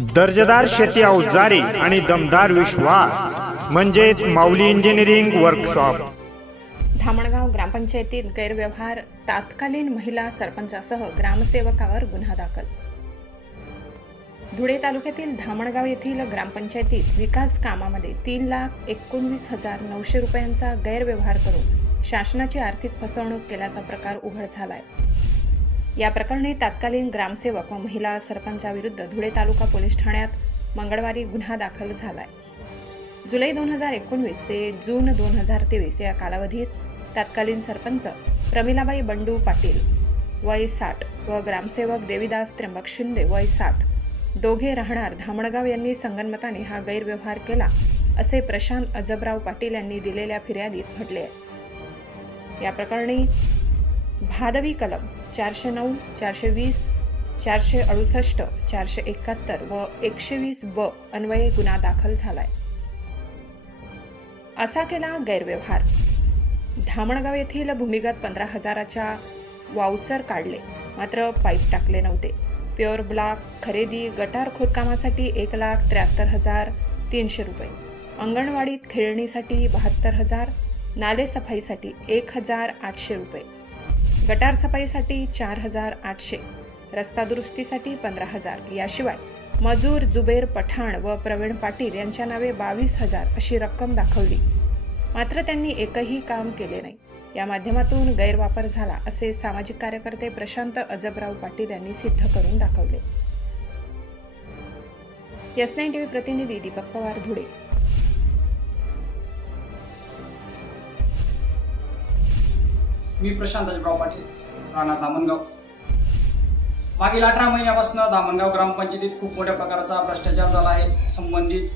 दर्जेदार शेती अवजारे आणि दमदार विश्वास म्हणजेच माऊली इंजिनिअरिंग वर्कशॉप। धामणगाव ग्रामपंचायतीत गैरव्यवहार, तात्कालीन महिला सरपंचासह ग्रामसेवकावर गुन्हा दाखल। धुळे तालुक्यातील धामणगाव येथील ग्रामपंचायतीत विकास कामामध्ये 3,19,900 रुपयांचा गैरव्यवहार करून शासनाची आर्थिक फसवणूक केल्याचा प्रकार उघड झालाय। या प्रकरणी तात्कालीन ग्रामसेवक व महिला सरपंचाविरुद्ध धुळे तालुका पोलीस ठाण्यात मंगळवारी गुन्हा दाखल झालाय। जुलै 2019 ते जून 2023 या कालावधीत तत्कालीन सरपंच प्रमिलाबाई बंडू पाटील वय 60 व ग्रामसेवक देवीदास त्र्यंबक शिंदे वय 60 दोघे राहणार धामणगाव यांनी संगनमताने हा गैरव्यवहार केला असे प्रशांत अजबराव पाटील यांनी दिलेल्या फिर्यादीत म्हटले आहे। या प्रकरणी भादवी कलम 409, 420, 468, 471 व 120 अन्वये गुन्हा दाखल झालाय। असा केला गैरव्यवहार। धामणगाव येथील भूमिगत 15,000च्या वाउचर काढले, मात्र पाईप टाकले नव्हते। प्युअर ब्लॉक खरेदी गटार खोदकामासाठी 1,73,300 रुपये, अंगणवाडीत खेळणीसाठी 72,000, नाले सफाईसाठी 1,800 रुपये, गटार सफाईसाठी 4,800, रस्ता दुरुस्तीसाठी 15,000, याशिवाय मजूर जुबेर पठाण व प्रवीण पाटील यांच्या नावे 22,000 अशी रक्कम दाखवली, मात्र त्यांनी एकही काम केले नाही। या माध्यमातून गैरवापर झाला असे सामाजिक कार्यकर्ते प्रशांत अजबराव पाटील यांनी सिद्ध करून दाखवले। S9 TV प्रतिनिधी दीपक पवार, धुळे। मी प्रशांत अजबराव पाटील, राहणार धामणगाव। मागील 18 महिन्यापासून धामणगाव ग्रामपंचायतीत खूप मोठ्या प्रकारचा भ्रष्टाचार झाला आहे। संबंधित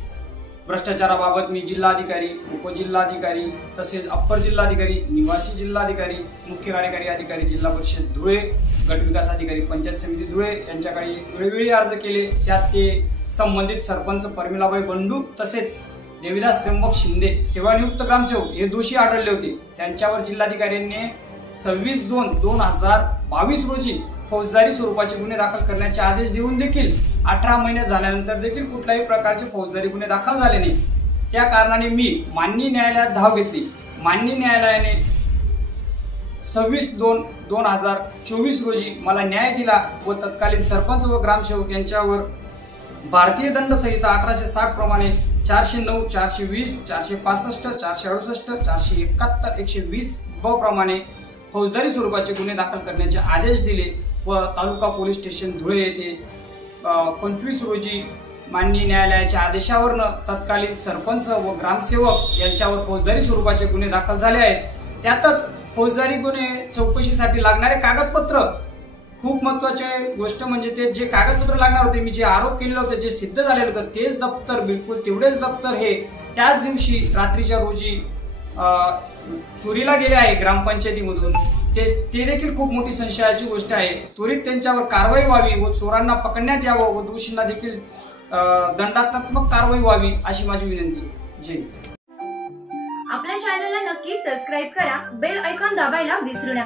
भ्रष्टाचाराबाबत मी जिल्हाधिकारी, उपजिल्हाधिकारी तसेच अप्पर जिल्हाधिकारी, निवासी जिल्हाधिकारी, मुख्य कार्यकारी अधिकारी जिल्हा परिषद धुळे, गट विकास अधिकारी पंचायत समिती धुळे यांच्याकडे वेळोवेळी अर्ज केले। त्यात ते संबंधित सरपंच प्रमिलाबाई बंडू तसेच देवीदास त्र्यंबक शिंदे सेवानियुक्त ग्रामसेवक हे दोषी आढळले होते। त्यांच्यावर जिल्हाधिकाऱ्यांनी 26/2/2022 रोजी फौजदारी स्वरूपाचे गुन्हे दाखल करण्याचे आदेश देऊन देखील 18 महिने झाल्यानंतर देखील कुठल्याही प्रकारचे फौजदारी गुन्हे दाखल झाले नाही। त्या कारणाने मी माननीय न्यायालयात धाव घेतली। माननीय न्यायालयाने 26/2/2024 रोजी मला न्याय दिला व तत्कालीन सरपंच व ग्रामसेवक यांच्यावर भारतीय दंड संहिता 1860 प्रमाणे 409, 420, 465, 468, 471, 120 प्रमाणे फौजदारी स्वरूपाचे गुन्हे दाखल करण्याचे आदेश दिले व तालुका पोलीस स्टेशन धुळे येथे 25 रोजी माननीय न्यायालयाच्या आदेशावरनं तत्कालीन सरपंच व ग्रामसेवक यांच्यावर फौजदारी स्वरूपाचे गुन्हे दाखल झाले आहेत। त्यातच फौजदारी गुन्हे चौकशीसाठी लागणारे कागदपत्र, खूप महत्त्वाची गोष्ट म्हणजे ते जे कागदपत्र लागणार होते, मी जे आरोप केलेले होते, जे सिद्ध झालेले होते, तेच दप्तर, बिलकुल तेवढेच दप्तर हे त्याच दिवशी रात्रीच्या रोजी चोरीला गेले आहे ग्रामपंचायतीमधून। ते देखील खूप मोठी संशयाची गोष्ट आहे। त्वरित त्यांच्यावर कारवाई व्हावी व चोरांना पकडण्यात यावं व दोषींना देखील दंडात्मक कारवाई व्हावी अशी माझी विनंती। जय। आपल्या चॅनलला नक्की सबस्क्राइब करा, बेल आयकॉन दाबायला विसरू नका।